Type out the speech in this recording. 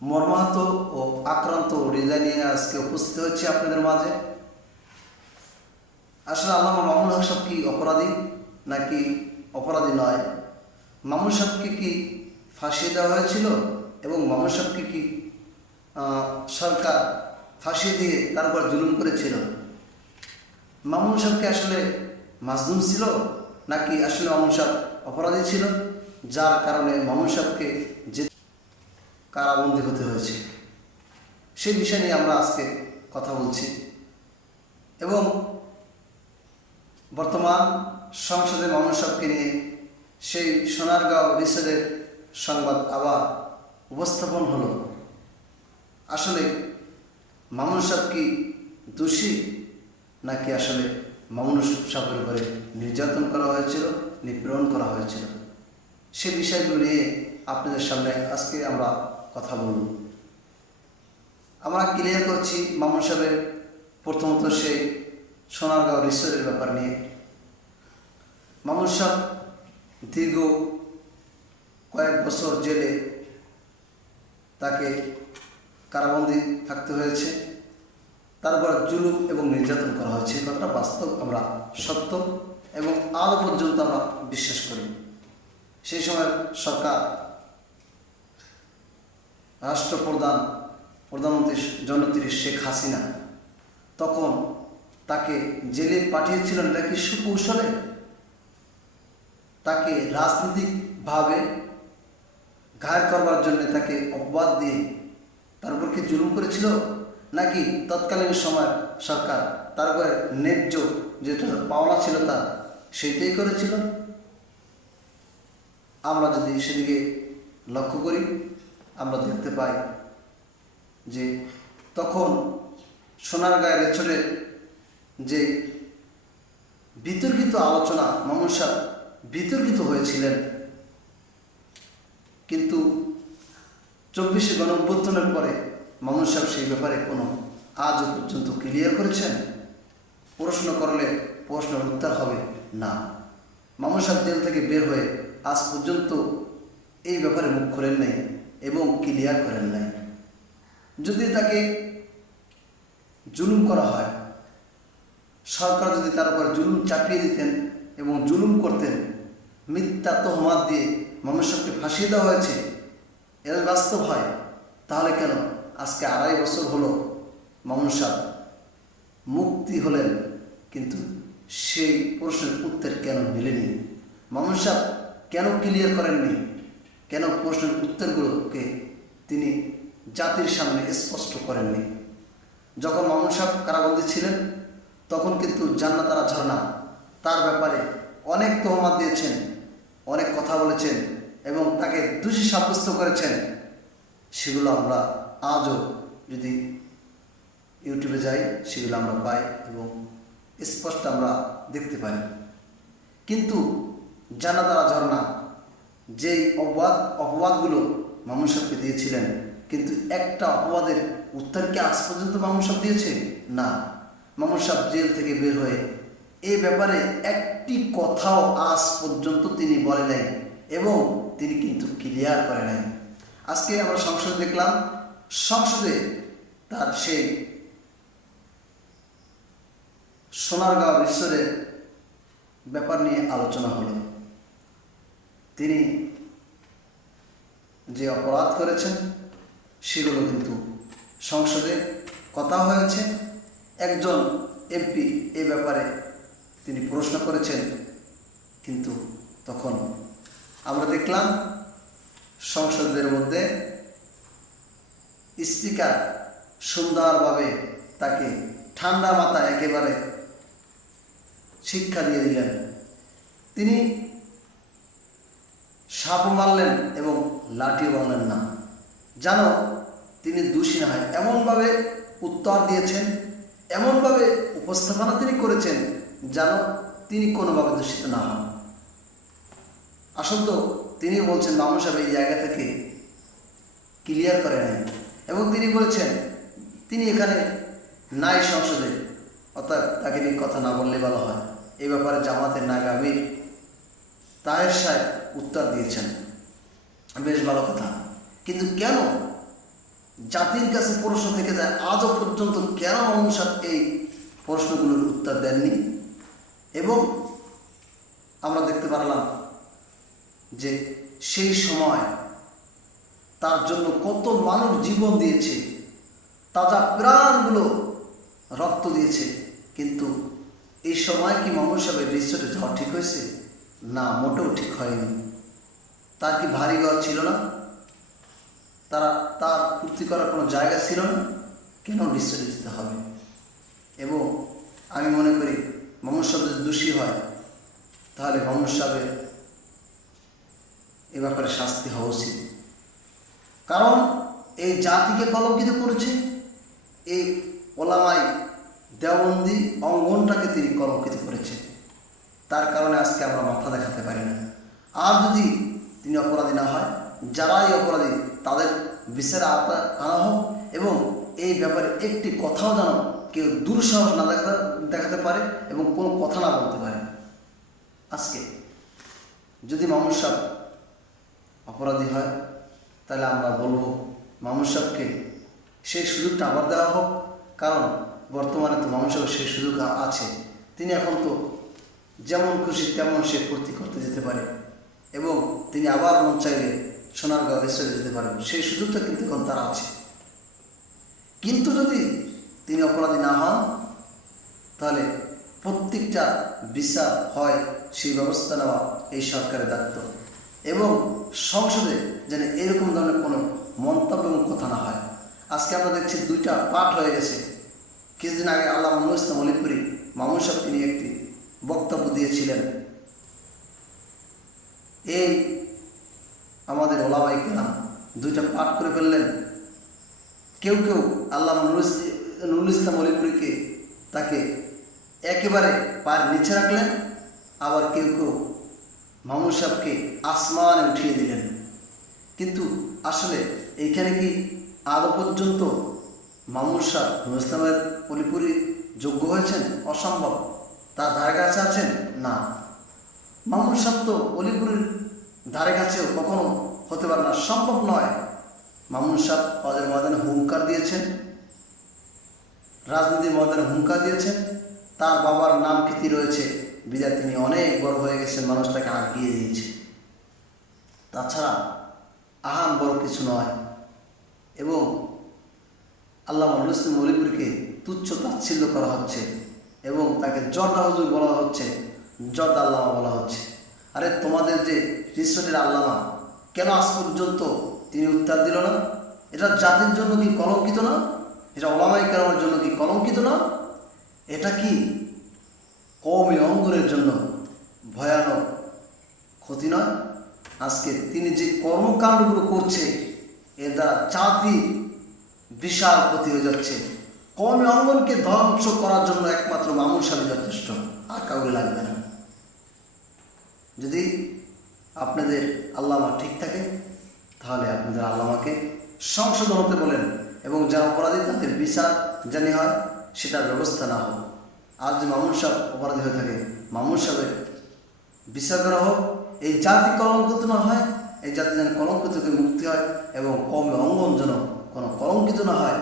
মর্মাহত ও আক্রান্ত হৃদয় নিয়ে আজকে উপস্থিত হচ্ছে আপনাদের মাঝে। আসলে আল্লামা মামুনুল হক সাহেব কি অপরাধী নাকি অপরাধী নয়? মামুনুল সাহেবকে কি ফাঁসিয়ে দেওয়া হয়েছিল এবং মামুনুল সাহেবকে কি সরকার ফাঁসিয়ে দিয়ে তারপর জুলুম করেছিল? মামুনুল সাহেবকে আসলে মাজলুম ছিল নাকি আসলে মামুনুল সাহেব অপরাধী ছিল, যার কারণে মামুনুল সাহেবকে যে কারাবন্দী হতে হয়েছে? সেই বিষয় নিয়ে আমরা আজকে কথা বলছি। এবং বর্তমান সংসদে মামুনুল সাহেবকে নিয়ে সেই সোনারগাঁও রিসোর্টের সংবাদ আবার উপস্থাপন হলো। আসলে মামুনুল সাহেব কি দোষী নাকি আসলে মামুনুল সাহেবের উপরে নির্যাতন করা হয়েছিল, নিপীড়ন করা হয়েছিল? সে বিষয়গুলো নিয়ে আপনাদের সামনে আজকে আমরা কথা বলব। আমরা ক্লিয়ার করছি মামুনুল সাহেবের প্রথমত সেই সোনারগাঁও রিসোর্টের ব্যাপার নিয়ে। মামুনুল সাহেব দীর্ঘ কয়েক বছর জেলে তাকে কারাবন্দী থাকতে হয়েছে, তারপর জুলুম এবং নির্যাতন করা হয়েছে। কথাটা বাস্তব, আমরা সত্য এবং আরও পর্যন্ত আমরা বিশ্বাস করি। সেই সময় সরকার প্রধানমন্ত্রী জননেত্রী শেখ হাসিনা তখন তাকে জেলে পাঠিয়েছিলেন নাকি সুকৌশলে তাকে রাজনৈতিকভাবে ঘায়েল করবার জন্য তাকে অপবাদ দিয়ে তারপর কি জুলুম করেছিল, নাকি তৎকালীন সময় সরকার তারপরে ন্যায্য যেটা পাওনা ছিল তার সেইটাই করেছিল? আমরা যদি সেদিকে লক্ষ্য করি আমরা দেখতে পাই যে তখন সোনারগাঁও রিসোর্টের যে বিতর্কিত আলোচনা, মামুনুল সাহেব বিতর্কিত হয়েছিলেন, কিন্তু 24শে গণঅভ্যুত্থানের পরে মামুনুল সাহেব সেই ব্যাপারে কোনো আজও পর্যন্ত ক্লিয়ার করেছেন? প্রশ্ন করলে প্রশ্নের উত্তর হবে না। মামুনুল সাহেব জেল থেকে বের হয়ে আজ পর্যন্ত এই ব্যাপারে মুখ খোলেন নাই এবং ক্লিয়ার করেন নাই। যদি তাকে জুলুম করা হয়, সরকার যদি তার উপর জুলুম চাপিয়ে দিতেন এবং জুলুম করতেন, মিথ্যা তহমাত দিয়ে মামুনুল সাহেবকে ফাঁসিয়ে দেওয়া হয়েছে, এর বাস্তব হয়, তাহলে কেন আজকে 2.5 বছর হলো মামুনুল সাহেব মুক্তি হলেন কিন্তু সেই প্রশ্নের উত্তর কেন মেলেনি? মামুনুল সাহেব কেন ক্লিয়ার করেননি? কেন প্রশ্নের উত্তরগুলোকে তিনি জাতির সামনে স্পষ্ট করেননি? যখন মামুনুল সাহেব কারাবন্দী ছিলেন তখন কিন্তু জান্নাতারা ঝর্ণা তার ব্যাপারে অনেক তহমাত দিয়েছেন, অনেক কথা বলেছেন এবং তাকে দোষী সাব্যস্ত করেছেন। সেগুলো আমরা আজও যদি ইউটিউবে যাই সেগুলো আমরা পাই এবং স্পষ্ট আমরা দেখতে পাই। কিন্তু জান্নাতারা ঝর্ণা যেই অপবাদগুলো মামুনুল সাহেবকে দিয়েছিলেন, কিন্তু একটা অপবাদের উত্তর কি আজ পর্যন্ত মামুনুল সাহেব দিয়েছে? না। মামুনুল সাহেব জেল থেকে বের হয়ে এই ব্যাপারে একটি কথাও আজ পর্যন্ত তিনি বলে নাই এবং তিনি কিন্তু ক্লিয়ার করে নাই। আজকে আমরা সংসদে দেখলাম, সংসদে তার সেই সোনারগাঁও রিসোর্টের ব্যাপার নিয়ে আলোচনা হলো। তিনি যে অপরাধ করেছেন সেগুলো কিন্তু সংসদে কথা হয়েছে। একজন এমপি এই ব্যাপারে তিনি প্রশ্ন করেছেন, কিন্তু তখন আমরা দেখলাম সংসদের মধ্যে স্পিকার সুন্দরভাবে তাকে ঠান্ডা মাথায় একেবারে শিক্ষা দিয়ে দিলেন। তিনি সাপও মারলেন এবং লাঠিও মারলেন না, যেন তিনি দোষী না হয় এমনভাবে উত্তর দিয়েছেন, এমনভাবে উপস্থাপনা তিনি করেছেন যেন তিনি কোনোভাবে দূষিত না হন। আসলে তিনি বলছেন মামুনুল সাহেব এই জায়গা থেকে ক্লিয়ার করে নেন এবং তিনি বলেছেন তিনি এখানে নাই সংসদে, অর্থাৎ তাকে নিয়ে কথা না বললে ভালো হয়। এই ব্যাপারে জামাতের নায়েবে আমির তাহের সাহেব উত্তর দিয়েছেন, বেশ ভালো কথা, কিন্তু কেন জাতির কাছে প্রশ্ন থেকে যায়, আজও পর্যন্ত কেন মামুন সাহেব এই প্রশ্নগুলোর উত্তর দেননি। এবং আমরা দেখতে পারলাম যে সেই সময় তার জন্য কত মানুষ জীবন দিয়েছে, তাজা প্রাণগুলো রক্ত দিয়েছে, কিন্তু এই সময় কি মামুন সাহেবের রিসোর্টে যাওয়া ঠিক হয়েছে? না, মোটেও ঠিক হয়নি। তার কি ভারী ঘর ছিল না? তার ফুর্তি করার কোনো জায়গা ছিল না? কেন রিসোর্টে যেতে হবে? এবং আমি মনে করি মামুন সাহেব যদি দোষী হয় তাহলে মামুন সাহেবের এ ব্যাপারে শাস্তি হওয়া উচিত। কারণ এই জাতিকে কলঙ্কিত করেছে, এই ওলামাই দেওবন্দি অঙ্গনটাকে তিনি কলঙ্কিত করেছে। তার কারণে আজকে আমরা মাথা দেখাতে পারি না। আর যদি তিনি অপরাধী না হয়, যারাই অপরাধী তাদের বিচারে আনা হোক, এবং এই ব্যাপারে একটি কথাও যেন কেউ দুঃসাহস না দেখাতে পারে এবং কোনো কথা না বলতে পারে। আজকে যদি মামুন সাহেব অপরাধী হয় তাহলে আমরা বলবো মামুন সাহেবকে সেই সুযোগটা আবার দেওয়া হোক। কারণ বর্তমানে তো মামুন সাহেবের সেই সুযোগ আছে। তিনি এখন তো যেমন খুশি তেমন সে ফুর্তি করতে যেতে পারে, এবং তিনি আবার মন চাইলে সোনারগাঁও রেস্টুরেন্টে যেতে পারেন। সেই সুযোগটা কিন্তু এখন তার আছে। কিন্তু যদি তিনি অপরাধী না হন তাহলে প্রত্যেকটা বিচার হয় সেই ব্যবস্থা নেওয়া এই সরকারের দায়িত্ব, এবং সংসদে যেন এরকম ধরনের কোনো মন্তব্য এবং কথা না হয়। আজকে আমরা দেখছি 2টা পাঠ হয়ে গেছে। কিছুদিন আগে আল্লামা নুরুল ইসলাম অলিপুরী মামুন সাহেবকে নিয়ে একটি বক্তব্য দিয়েছিলেন। এই আমাদের ওলামায়ে কেরাম 2টা পাঠ করে ফেললেন। কেউ কেউ আল্লামা নুরুল ইসলাম অলিপুরীকে তাকে একেবারে পায়ের নিচে রাখলেন, আবার কেউ কেউ মামুন সাহেবকে আসমানে উঠিয়ে দিলেন। কিন্তু আসলে এইখানে কি আদৌ পর্যন্ত মামুন সাহেব নুরুল ইসলামের অলিপুরী যোগ্য হয়েছেন? অসম্ভব। তার ধারে কাছে আছেন? না। মামুন সাহেব তো অলিপুরীর ধারে কাছেও কখনো হতে পারে না, সম্ভব নয়। মামুন সাহেব হজের ময়দানে হুঙ্কার দিয়েছেন, রাজনীতির ময়দানে হুঙ্কার দিয়েছেন। তার বাবার নাম খ্যাতি রয়েছে বিদায় তিনি অনেক বড় হয়ে গেছেন, মানুষ তাকে আগিয়ে দিয়েছে। তাছাড়া আহাম বড় কিছু নয়। এবং আল্লামা নুরুল ইসলাম অলিপুরীকে তুচ্ছ তাচ্ছিল্য করা হচ্ছে এবং তাকে জর্দা হুজুর বলা হচ্ছে, জর্দা আল্লামা বলা হচ্ছে। আরে তোমাদের যে রিসোর্টের আল্লামা, কেন আজ পর্যন্ত তিনি উত্তর দিল না? এটা জাতির জন্য কি কলঙ্কিত না? এটা ওলামায়ে কেরামের জন্য কি কলঙ্কিত না? এটা কি কওমি অঙ্গনের জন্য ভয়ানক ক্ষতি নয়? আজকে তিনি যে কর্মকাণ্ডগুলো করছে এর দ্বারা জাতি বিশাল ক্ষতি হয়ে যাচ্ছে। কওমি অঙ্গনকে ধ্বংস করার জন্য একমাত্র মামুন সাহেব যথেষ্ট, আর কাউকে লাগবে না। যদি আপনাদের আল্লামা ঠিক থাকে তাহলে আপনাদের আল্লামাকে সংশোধন হতে বলেন, এবং যারা অপরাধী তাদের বিচার জানি হয় সেটার ব্যবস্থা না হোক। আর যে মামুন সাহেব অপরাধী হয়ে থাকে, মামুন সাহেবের বিচার করা হোক। এই জাতি কলঙ্কিত না হয়, এই জাতি যেন কলঙ্কিত থেকে মুক্তি হয়, এবং কওমি অঙ্গন যেন কোনো কলঙ্কিত না হয়,